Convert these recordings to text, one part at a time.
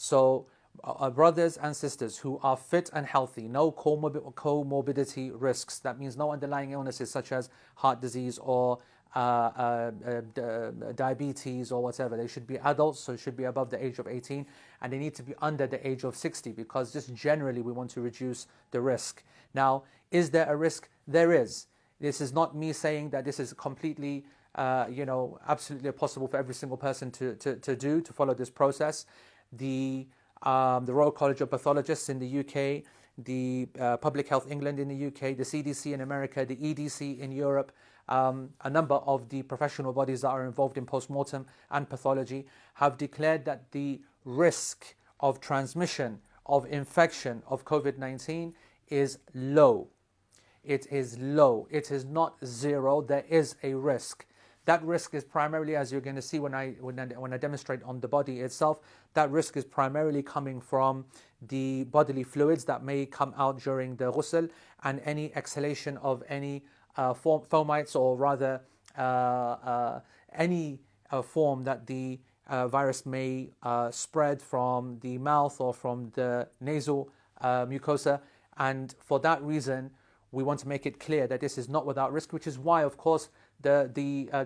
So brothers and sisters who are fit and healthy, no comorbidity risks, that means no underlying illnesses such as heart disease or diabetes or whatever. They should be adults, so it should be above the age of 18, and they need to be under the age of 60, because just generally we want to reduce the risk. Now, is there a risk? There is. This is not me saying that this is completely absolutely possible for every single person to follow this process. The Royal College of Pathologists in the UK, the Public Health England in the UK, the CDC in America, the EDC in Europe, a number of the professional bodies that are involved in postmortem and pathology have declared that the risk of transmission of infection of COVID-19 is low. It is low. It is not zero. There is a risk. That risk is primarily, as you're going to see when I demonstrate on the body itself, that risk is primarily coming from the bodily fluids that may come out during the ghusl, and any exhalation of any fomites, or rather any form that the virus may spread from the mouth or from the nasal mucosa. And for that reason, we want to make it clear that this is not without risk, which is why, of course, the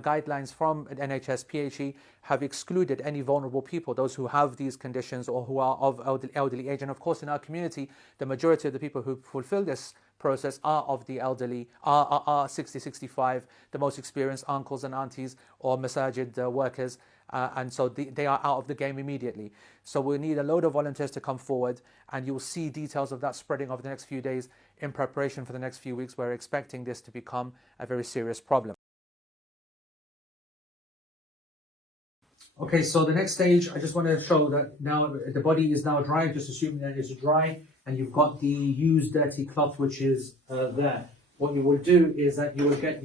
guidelines from NHS PHE have excluded any vulnerable people, those who have these conditions or who are of elderly age. And of course, in our community, the majority of the people who fulfill this process are of the elderly, are 60, 65, the most experienced uncles and aunties or Masajid workers. And so they are out of the game immediately. So we need a load of volunteers to come forward, and you'll see details of that spreading over the next few days in preparation for the next few weeks. We're expecting this to become a very serious problem. Okay, so the next stage, I just want to show that now the body is now dry, just assuming that it's dry, and you've got the used dirty cloth which is there. What you will do is that you will get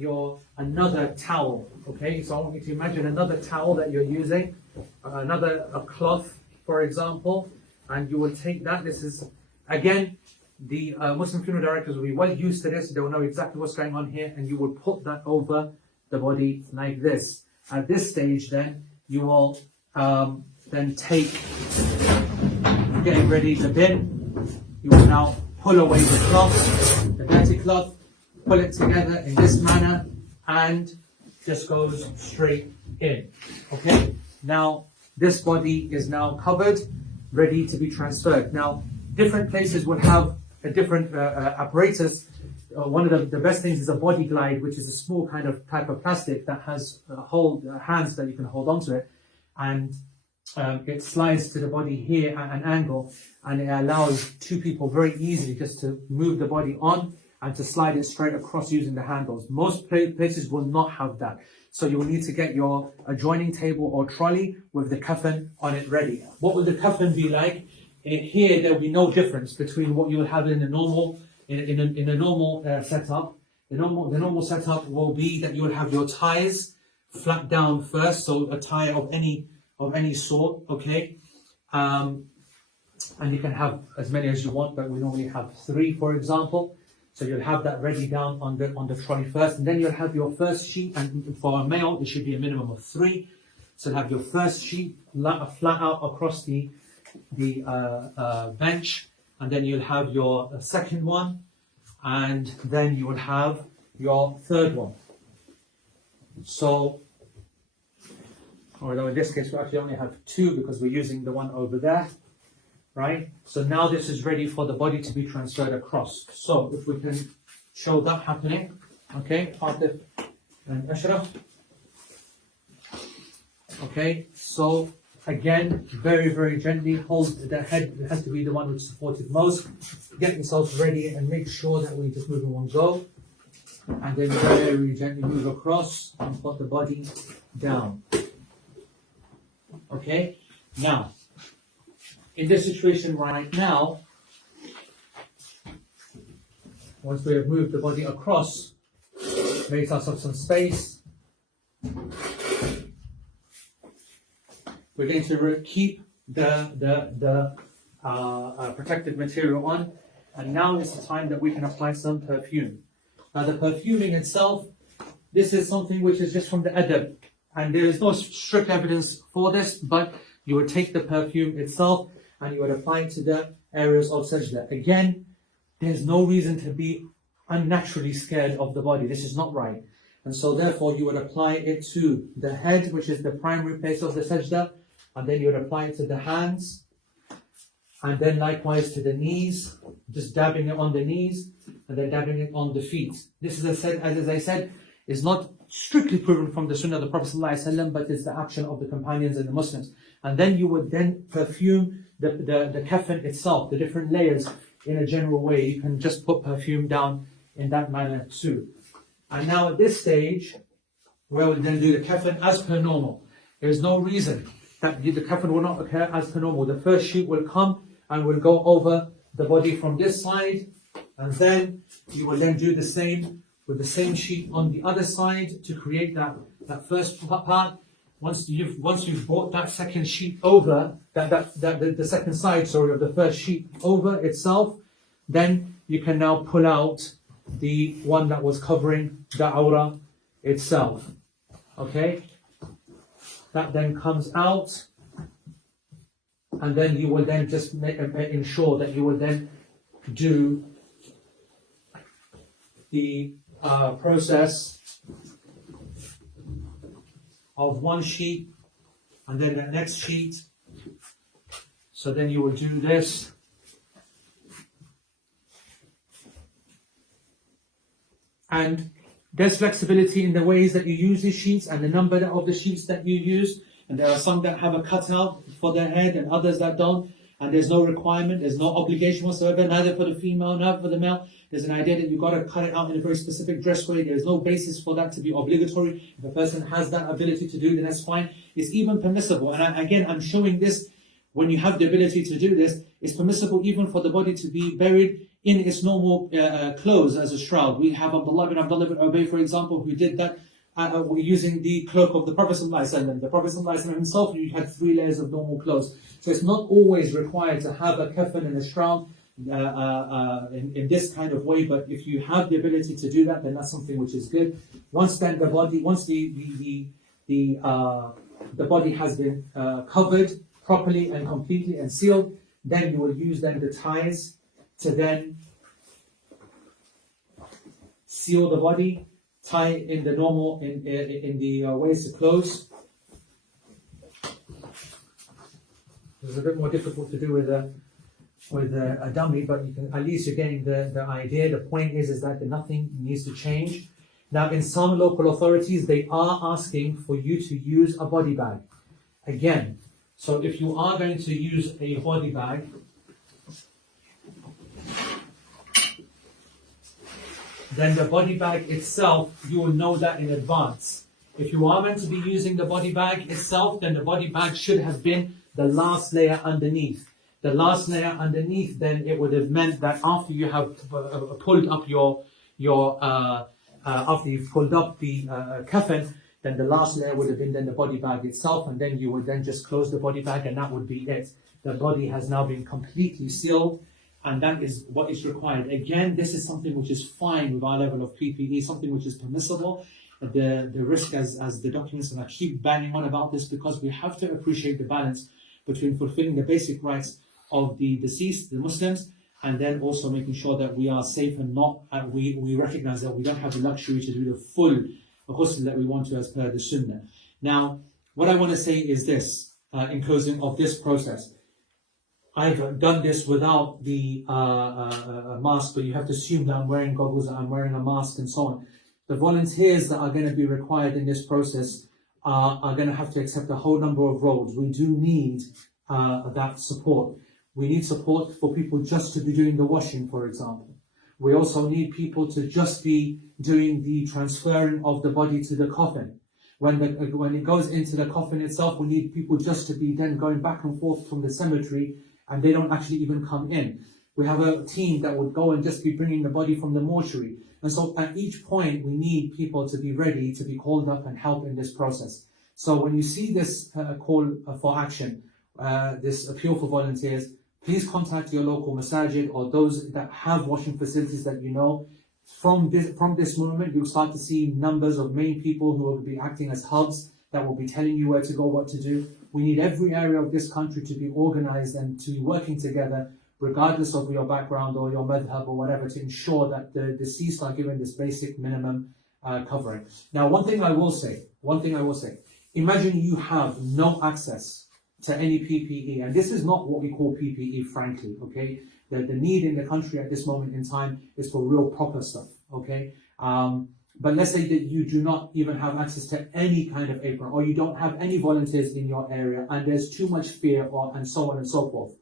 another towel, okay? So I want you to imagine another towel that you're using, a cloth, for example, and you will take that. This is, again, the Muslim funeral directors will be well used to this. They will know exactly what's going on here, and you will put that over the body like this. At this stage, then, you will then take, getting ready the bin, you will now pull away the cloth, the dirty cloth, pull it together in this manner, and just goes straight in. Okay, now this body is now covered, ready to be transferred. Now, different places will have a different apparatus. One of the best things is a body glide, which is a small kind of type of plastic that has hands that you can hold onto it, and it slides to the body here at an angle, and it allows two people very easily just to move the body on and to slide it straight across using the handles. Most places will not have that. So you will need to get your adjoining table or trolley with the Kafan on it ready. What will the Kafan be like? Here there will be no difference between what you will have in a normal setup. The normal setup will be that you will have your ties flat down first, so a tie of any sort, okay? And you can have as many as you want, but we normally have 3, for example. So you'll have that ready down on the trolley first, and then you'll have your first sheet, and for a male it should be a minimum of 3. So have your first sheet flat out across the bench, and then you'll have your second one, and then you will have your third one. So, although in this case we actually only have 2 because we're using the one over there, right? So now this is ready for the body to be transferred across. So if we can show that happening, okay, Atif and Ashraf. Okay, so again, very, very gently hold the head. It has to be the one which is supported most. Get yourselves ready and make sure that we just move in one go. And then very gently move across and put the body down. Okay, now, in this situation right now, once we have moved the body across, make ourselves some space. We're going to keep the protective material on, and now is the time that we can apply some perfume. Now the perfuming itself, this is something which is just from the adab, and there is no strict evidence for this, but you would take the perfume itself and you would apply it to the areas of sajda. Again, there's no reason to be unnaturally scared of the body. This is not right. And so therefore you would apply it to the head, which is the primary place of the sajda, and then you would apply it to the hands, and then likewise to the knees, just dabbing it on the knees, and then dabbing it on the feet. This is, as I said, is not strictly proven from the Sunnah of the Prophet ﷺ, but it's the action of the companions and the Muslims. And then you would then perfume the kafan itself, the different layers, in a general way. You can just put perfume down in that manner too. And now at this stage, we'll then do the kafan as per normal. There is no reason that the kafan will not occur as per normal. The first sheet will come and will go over the body from this side, and then you will then do the same with the same sheet on the other side to create that first part. Once you've brought that second sheet over, the second side, of the first sheet over itself, then you can now pull out the one that was covering the aura itself. Okay? That then comes out, and then you will then just ensure that you will then do the process of one sheet and then the next sheet. So then you will do this. And there's flexibility in the ways that you use these sheets and the number of the sheets that you use. And there are some that have a cutout for their head and others that don't. And there's no requirement, there's no obligation whatsoever, neither for the female, nor for the male. There's an idea that you've got to cut it out in a very specific dress way. There's no basis for that to be obligatory. If a person has that ability to do, then that's fine. It's even permissible. And again, I'm showing this when you have the ability to do this. It's permissible even for the body to be buried in its normal clothes as a shroud. We have Abdullah bin Ubay, for example, who did that using the cloak of the Prophet ﷺ. The Prophet ﷺ himself, he had 3 layers of normal clothes. So it's not always required to have a kafan and a shroud in this kind of way, but if you have the ability to do that, then that's something which is good. Once the body has been covered properly and completely and sealed, then you will use then the ties to then seal the body, tie in the normal in the waist to close. It's a bit more difficult to do with a dummy, but you can at least you're getting the idea. The point is that nothing needs to change. Now, in some local authorities, they are asking for you to use a body bag. Again, so if you are going to use a body bag, then the body bag itself, you will know that in advance. If you are meant to be using the body bag itself, then the body bag should have been the last layer underneath. The last layer underneath, then it would have meant that after you have pulled up after you've pulled up the kafan, then the last layer would have been then the body bag itself, and then you would then just close the body bag, and that would be it. The body has now been completely sealed, and that is what is required. Again, this is something which is fine with our level of PPE, something which is permissible. The risk, as the documents, and I keep banging on about this, because we have to appreciate the balance between fulfilling the basic rights of the deceased, the Muslims, and then also making sure that we are safe and not, we recognize that we don't have the luxury to do the full ghusl that we want to as per the Sunnah. Now, what I want to say is this, in closing of this process. I've done this without the mask, but you have to assume that I'm wearing goggles, that I'm wearing a mask and so on. The volunteers that are going to be required in this process are going to have to accept a whole number of roles. We do need that support. We need support for people just to be doing the washing, for example. We also need people to just be doing the transferring of the body to the coffin. When it goes into the coffin itself, we need people just to be then going back and forth from the cemetery, and they don't actually even come in. We have a team that would go and just be bringing the body from the mortuary. And so at each point, we need people to be ready to be called up and help in this process. So when you see this call for action, this appeal for volunteers, please contact your local Masajid or those that have washing facilities that you know. From this moment, you'll start to see numbers of main people who will be acting as hubs that will be telling you where to go, what to do. We need every area of this country to be organized and to be working together, regardless of your background or your madhab or whatever, to ensure that the deceased are given this basic minimum covering. Now, one thing I will say, imagine you have no access to any PPE, and this is not what we call PPE, frankly, okay? The need in the country at this moment in time is for real proper stuff, okay? But let's say that you do not even have access to any kind of apron, or you don't have any volunteers in your area, and there's too much fear, and so on and so forth.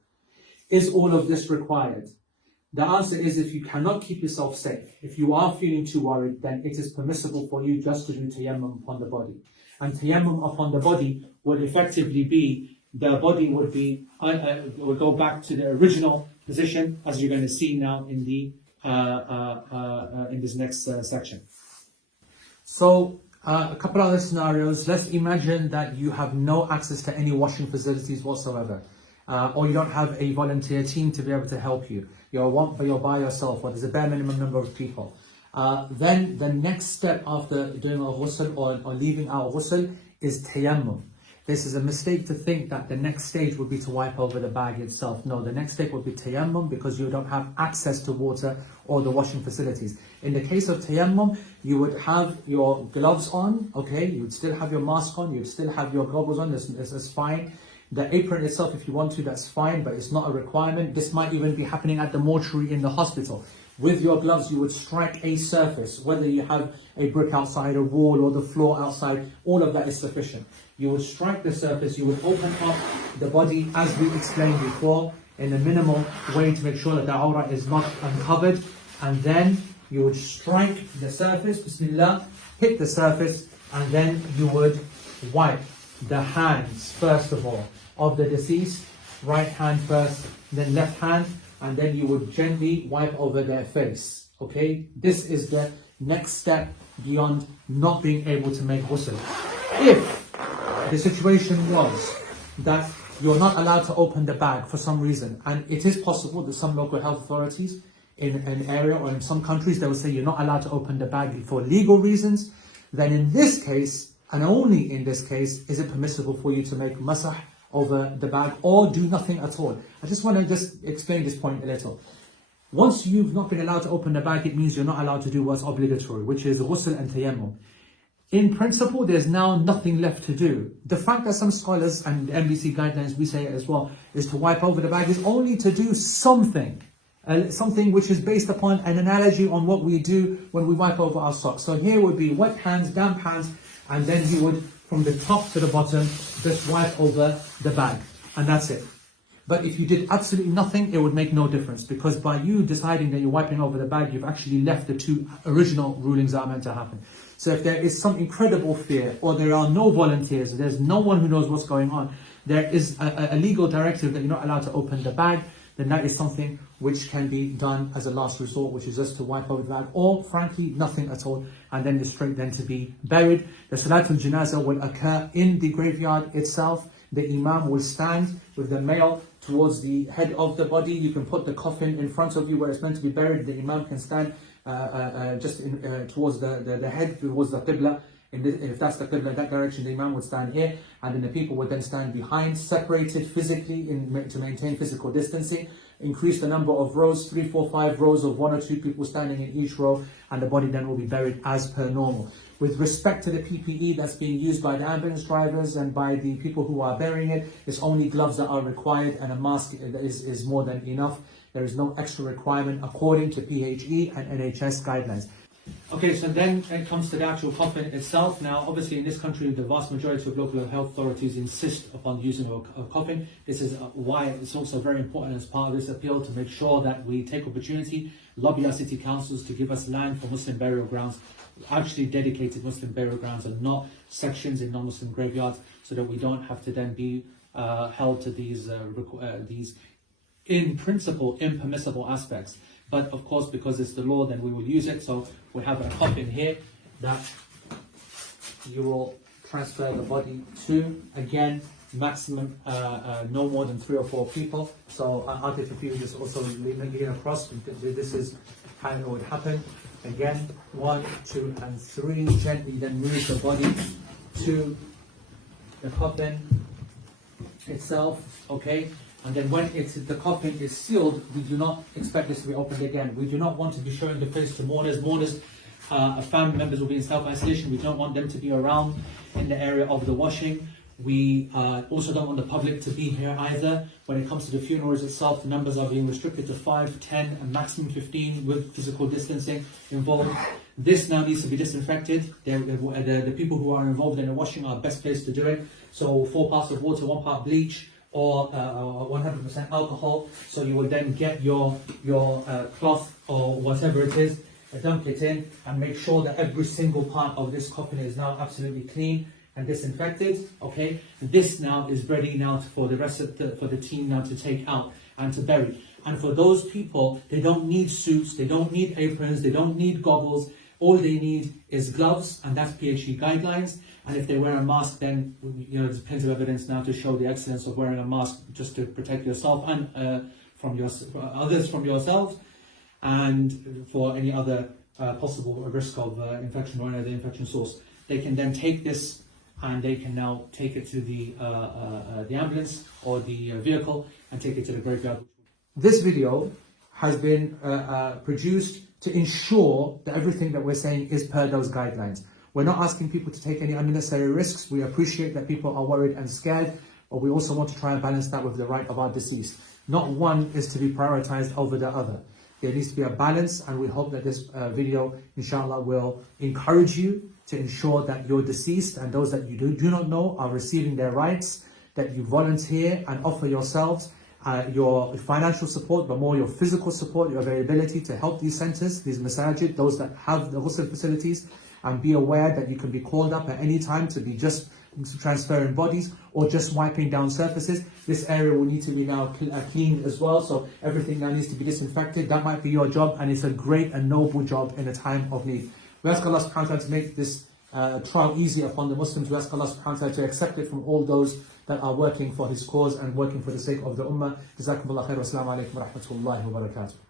Is all of this required? The answer is, if you cannot keep yourself safe, if you are feeling too worried, then it is permissible for you just to do tayammum upon the body. And tayammum upon the body would effectively be, the body would be, would go back to the original position, as you're going to see now in the in this next section. So a couple other scenarios. Let's imagine that you have no access to any washing facilities whatsoever, or you don't have a volunteer team to be able to help you. You're by yourself, or there's a bare minimum number of people. Then the next step after doing a ghusl or leaving our ghusl is tayammum. This is a mistake to think that the next stage would be to wipe over the bag itself. No, the next step would be tayammum, because you don't have access to water or the washing facilities. In the case of tayammum, you would have your gloves on, okay? You would still have your mask on, you'd still have your goggles on, that's fine. The apron itself, if you want to, that's fine, but it's not a requirement. This might even be happening at the mortuary in the hospital. With your gloves, you would strike a surface, whether you have a brick outside, a wall, or the floor outside, all of that is sufficient. You would strike the surface, you would open up the body, as we explained before, in a minimal way to make sure that the awrah is not uncovered, and then you would strike the surface, bismillah, hit the surface, and then you would wipe the hands, first of all, of the deceased, right hand first, then left hand, and then you would gently wipe over their face, okay? This is the next step beyond not being able to make ghusl. If the situation was that you're not allowed to open the bag for some reason, and it is possible that some local health authorities in an area or in some countries, they will say you're not allowed to open the bag for legal reasons, then in this case, and only in this case, is it permissible for you to make masah over the bag or do nothing at all. I just want to explain this point a little. Once you've not been allowed to open the bag, it means you're not allowed to do what's obligatory, which is ghusl and tayammum. In principle, there's now nothing left to do. The fact that some scholars and MBC guidelines, we say it as well, is to wipe over the bag is only to do something. Something which is based upon an analogy on what we do when we wipe over our socks. So here would be wet hands, damp hands, and then you would, from the top to the bottom, just wipe over the bag. And that's it. But if you did absolutely nothing, it would make no difference, because by you deciding that you're wiping over the bag, you've actually left the two original rulings that are meant to happen. So if there is some incredible fear, or there are no volunteers, there's no one who knows what's going on, there is a legal directive that you're not allowed to open the bag, then that is something which can be done as a last resort, which is just to wipe over the bag, or frankly, nothing at all, and then it's straight then to be buried. The Salatul Janazah will occur in the graveyard itself. The Imam will stand with the male towards the head of the body. You can put the coffin in front of you where it's meant to be buried. The Imam can stand towards the head, towards the Qibla. If that's the Qibla, that direction, the Imam would stand here, and then the people would then stand behind, separated physically to maintain physical distancing. Increase the number of rows, 3, 4, 5 rows of 1 or 2 people standing in each row, and the body then will be buried as per normal. With respect to the PPE that's being used by the ambulance drivers and by the people who are burying it, it's only gloves that are required, and a mask is more than enough. There is no extra requirement according to PHE and NHS guidelines. Okay, so then it comes to the actual coffin itself. Now, obviously in this country, the vast majority of local health authorities insist upon using a coffin. This is why it's also very important as part of this appeal to make sure that we take opportunity, lobby our city councils to give us land for Muslim burial grounds, actually dedicated Muslim burial grounds, and not sections in non-Muslim graveyards, so that we don't have to then be held to these in principle impermissible aspects. But of course, because it's the law, then we will use it. So we have a coffin here that you will transfer the body to. Again, maximum no more than 3 or 4 people. So Atif, if you just also lean across, this is how it would happen. Again, 1, 2, and 3. Gently then move the body to the coffin. itself, okay? And then when the coffin is sealed, we do not expect this to be opened again. We do not want to be showing the face to mourners. Family members will be in self-isolation. We don't want them to be around in the area of the washing. We also don't want the public to be here either. When it comes to the funerals itself, the numbers are being restricted to 5, 10, and maximum 15 with physical distancing involved. This now needs to be disinfected. The people who are involved in the washing are best placed to do it. So 4 parts of water, 1 part bleach, or 100% alcohol. So you will then get your cloth or whatever it is, dunk it in, and make sure that every single part of this coffin is now absolutely clean and disinfected. Okay, this now is ready now for the rest of for the team now to take out and to bury. And for those people, they don't need suits, they don't need aprons, they don't need goggles. All they need is gloves, and that's PHE guidelines. And if they wear a mask, then there's plenty of evidence now to show the excellence of wearing a mask just to protect yourself and others from yourselves, and for any other possible risk of infection or any other infection source. They can then take this and they can now take it to the ambulance or the vehicle and take it to the graveyard. This video has been produced to ensure that everything that we're saying is per those guidelines. We're not asking people to take any unnecessary risks. We appreciate that people are worried and scared, but we also want to try and balance that with the right of our deceased. Not one is to be prioritized over the other. There needs to be a balance, and we hope that this video, inshallah, will encourage you to ensure that your deceased and those that you do not know are receiving their rights, that you volunteer and offer yourselves your financial support, but more your physical support, your availability to help these centers, these masajid, those that have the ghusl facilities, and be aware that you can be called up at any time to be just transferring bodies or just wiping down surfaces. This area will need to be now cleaned as well, so everything now needs to be disinfected. That might be your job, and it's a great and noble job in a time of need. We ask Allah subhanahu wa ta'ala to make this trial easy upon the Muslims. We ask Allah subhanahu wa ta'ala to accept it from all those that are working for His cause and working for the sake of the Ummah. Jazakumullah khair. Wassalamu alaikum wa rahmatullahi wa barakatuh.